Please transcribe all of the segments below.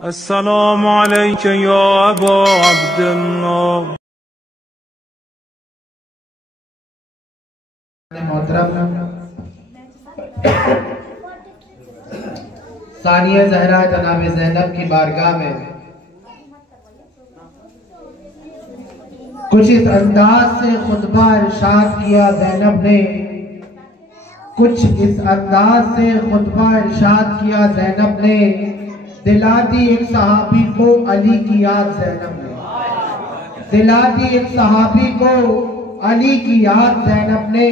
अस्सलामु अलैका या अबा अब्दुल्लाह। मोहतरम सानिया ज़हरा जनाब ज़ैनब की बारगाह में कुछ इस अंदाज से खुतबा इरशाद किया ज़ैनब ने, कुछ इस अंदाज से खुतबा इरशाद किया ज़ैनब ने, दिला दी एक सहाबी को अली की याद ज़ैनब ने, दिला दी एक सहाबी को अली की याद ज़ैनब ने।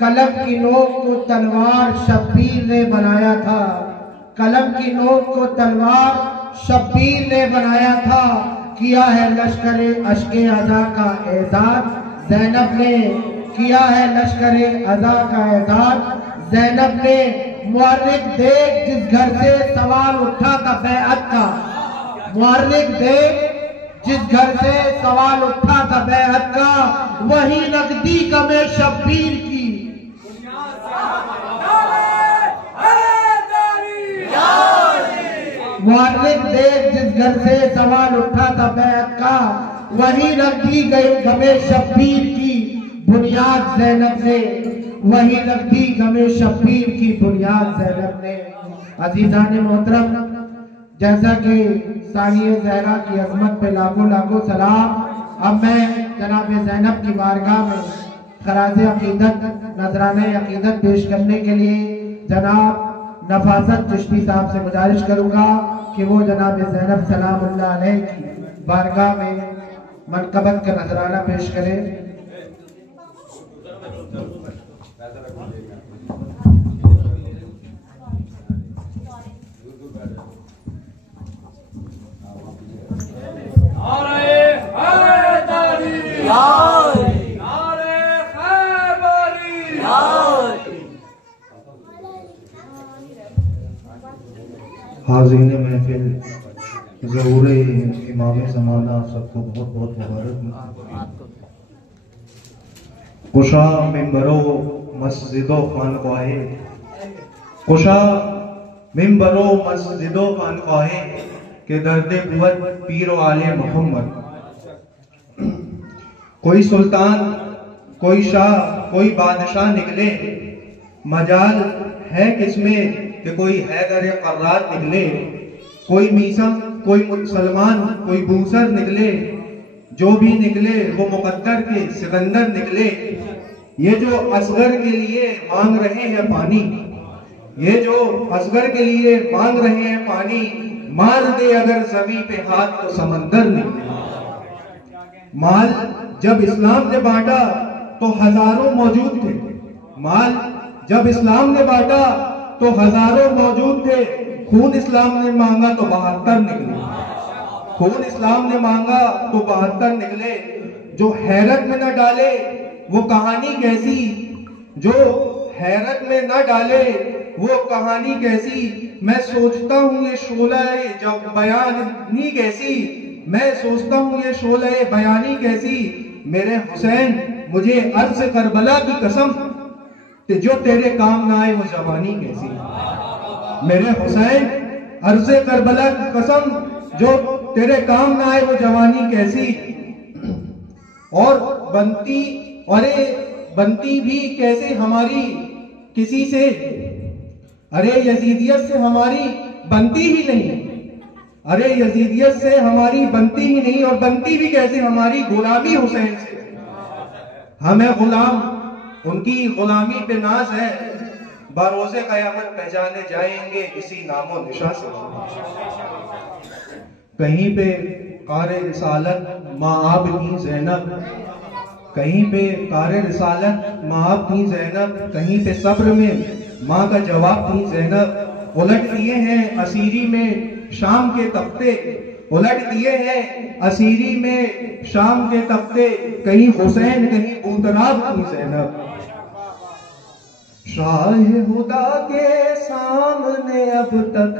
कलम की नोक को तलवार शब्बीर ने बनाया था, कलम की नोक को तलवार शब्बीर ने बनाया था। किया है लश्करे अश्के अज़ा का एजाज ज़ैनब ने, किया है लश्करे अज़ा का एजाज ज़ैनब ने। मुअर्रिख देख जिस घर से सवाल उठा था बैअत का, मुअर्रिख देख जिस घर से सवाल उठा था बैअत का, वही नकदी कमे शब्बीर की। मुअर्रिख देख जिस घर से सवाल उठा था बैअत का, वही रख दी गई गमे शब्बीर की बुनियाद ज़ैनब ने, वही रख दी गमे शब्बीर की बुनियाद ज़ैनब ने। अज़ीज़ान मोहतरम, जैसा कि सानिया ज़हरा की अज़मत पे लाखों लाखों सलाम, अब मैं जनाब ज़ैनब की बारगाह में खराज़े अक़ीदत नज़राने अक़ीदत पेश करने के लिए जनाब नफासत चिश्ती साहब से गुजारिश करूंगा कि वो जनाब ज़ैनब सलामुल्लाह अलैह की बारगाह में मनक़बत का नजराना पेश करें। हाज़रीन महफिल, ज़हूर इमाम ज़माना सबको बहुत बहुत मुबारक। कुशा मिंबरो मस्जिदो खानक़ाहे, कुशा मिंबरो मस्जिदो खानक़ाहे के दर्द कुव्वत पीर आले मोहम्मद। कोई सुल्तान, कोई शाह, कोई बादशाह निकले, मजाल है किसमें कि कोई हैदर कर्रात निकले। कोई मीसम, कोई मुसलमान, कोई बूसर निकले, जो भी निकले वो मुकद्दर के सिकंदर निकले। ये जो असगर के लिए मांग रहे हैं पानी, ये जो असगर के लिए मांग रहे हैं पानी, मार दे अगर ज़मीं पे हाथ तो समंदर निकले। माल जब इस्लाम ने बांटा तो हजारों मौजूद थे, माल जब इस्लाम ने बांटा तो हजारों मौजूद थे। खून इस्लाम ने मांगा तो 72 निकले, खून इस्लाम ने मांगा तो 72 निकले। जो हैरत में न डाले वो कहानी कैसी, जो हैरत में न डाले वो कहानी कैसी। मैं सोचता हूँ ये शोला जब बयानी कैसी, मैं सोचता हूँ ये शोला बयानी कैसी। मेरे हुसैन मुझे अर्ज़ करबला की कसम, जो तेरे काम ना आए वो जवानी कैसी। मेरे हुसैन अर्ज़ करबला की कसम, जो तेरे काम ना आए वो जवानी कैसी। और बनती, अरे बनती भी कैसे हमारी किसी से, अरे यजीदियत से हमारी बनती ही नहीं, अरे यजीदियत से हमारी बनती ही नहीं। और बनती भी कैसे हमारी गुलामी हुसैन से। हमें गुलाम, उनकी गुलामी पे नाज है, बरोज़े क़यामत पहचाने जाएंगे इसी नामो निशा से। कहीं पे क़ारे रिसालत माँ आप थी ज़ैनब, कहीं पे क़ारे रिसालत माँ आप थी ज़ैनब, कहीं पे सब्र में माँ का जवाब थी ज़ैनब। उलट दिए हैं असीरी में शाम के तख्ते, उलट दिए हैं असीरी में शाम के तख्ते, कहीं हुसैन कहीं बूतराब थी ज़ैनब। शाह हुदा के सामने अब तक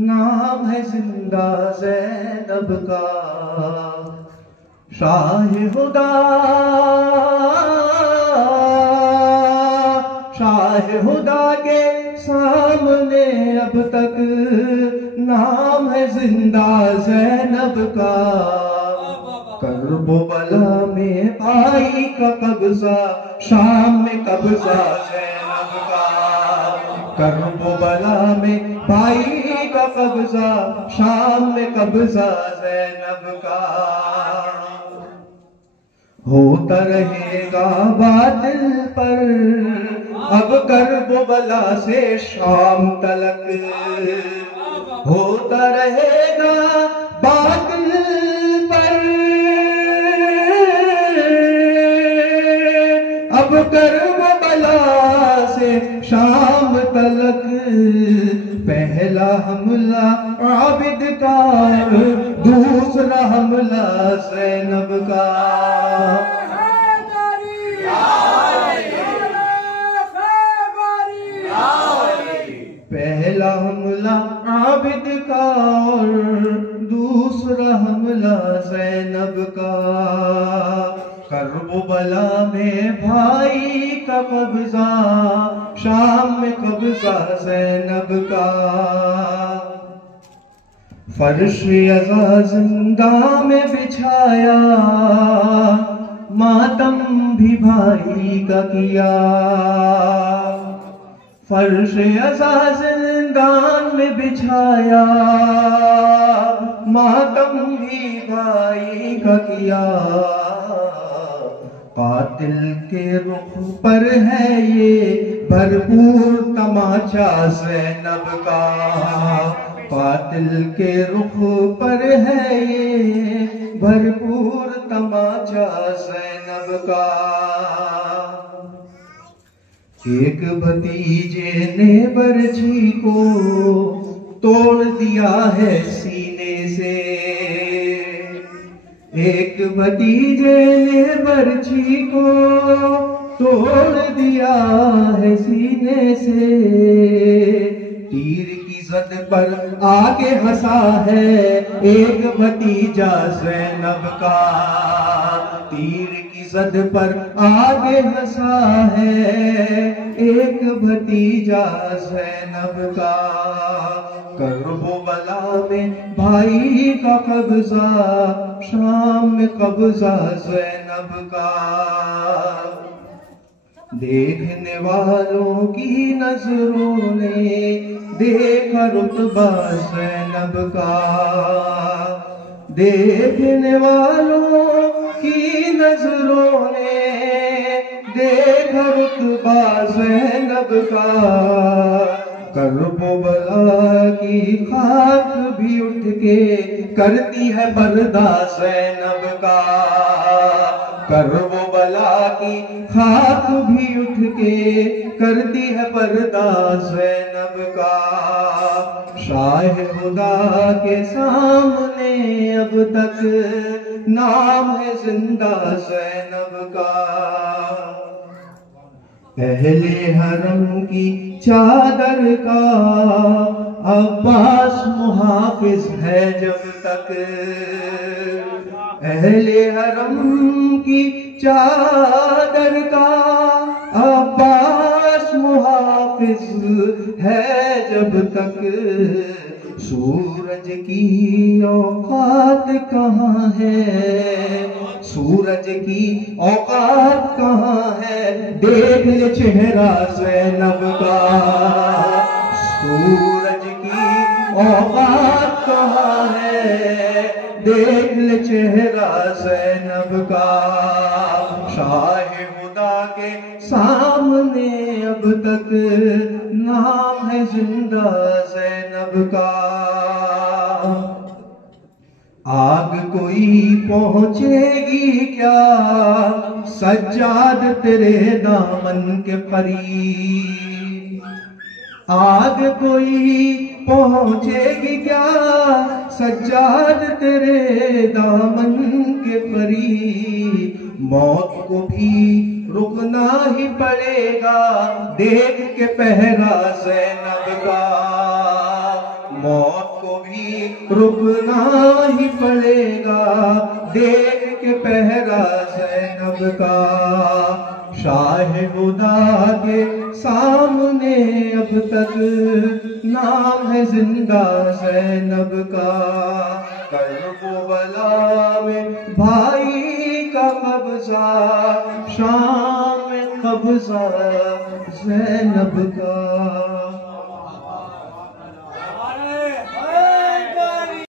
नाम है जिंदा ज़ैनब का। शाह हुदा, शाह हुदा के सामने अब तक नाम है है जिंदा ज़ैनब का। करबो बला में भाई का कब्जा, शाम में कब्जा ज़ैनब का। करबो बला में भाई का कब्जा, शाम में कब्जा ज़ैनब का। होता रहेगा बातिल पर अब करबो बला से शाम तलक। होता रहेगा बातिल पर अब करबो बला से शाम तलक। पहला हमला आबिद का, दूसरा हमला ज़ैनब का। पहला हमला आबिद का और दूसरा हमला ज़ैनब का। करबो बला में भाई का कब्जा, शाम में कब्जा ज़ैनब का। फर्श अज़ा जिंदा में बिछाया, मातम भी भाई का किया। फर्श अज़ा जिंदान में बिछाया, मातम भी भाई का किया। कातिल के रुख पर है ये भरपूर तमाचा ज़ैनब का। कातिल के रुख पर है ये भरपूर तमाचा ज़ैनब का। एक भतीजे ने बरछी को तोड़ दिया है सीने से। एक भतीजे ने बरछी को तोड़ दिया है सीने से। तीर की जद पर आके हंसा है एक भतीजा ज़ैनब का। तीर की जद पर आगे हंसा है एक भतीजा ज़ैनब का। करबो बला में भाई का कब्जा, शाम में कब्जा ज़ैनब का। देखने वालों की नजरों ने देखा रुतबा ज़ैनब का। देखने वालों की नजरों ने देखा रुतबा ज़ैनब का। करबो बला की खाक भी उठ के करती है पर्दा ज़ैनब का। करबो बला की खाक भी उठ के करती है पर्दा ज़ैनब का। शाह खुदा के सामने अब तक नाम है जिंदा ज़ैनब का। पहले हरम की चादर का अब्बास मुहाफिज है जब तक। अहले हरम की चादर का अब्बास मुहाफिज है जब तक। सूरज की औकात कहाँ है, सूरज की औकात कहाँ है, देख ले चेहरा ज़ैनब का। सूरज की औकात कहाँ है, देख ले चेहरा ज़ैनब का। शाह खुदा के सामने अब तक नाम है जिंदा ज़ैनब का। आग कोई पहुंचेगी क्या सज्जाद तेरे दामन के करीब। आग कोई पहुंचेगी क्या सज्जाद तेरे दामन के करीब। मौत को भी रुकना ही पड़ेगा देख के पहरा ज़ैनब का। मौत को भी रुकना ही पड़ेगा देख के पहरा ज़ैनब का। शाह खुदा के सामने अब तक नाम है जिंदा ज़ैनब का। करबला में भाई का कब्जा, शाम में कब्जा ज़ैनब का।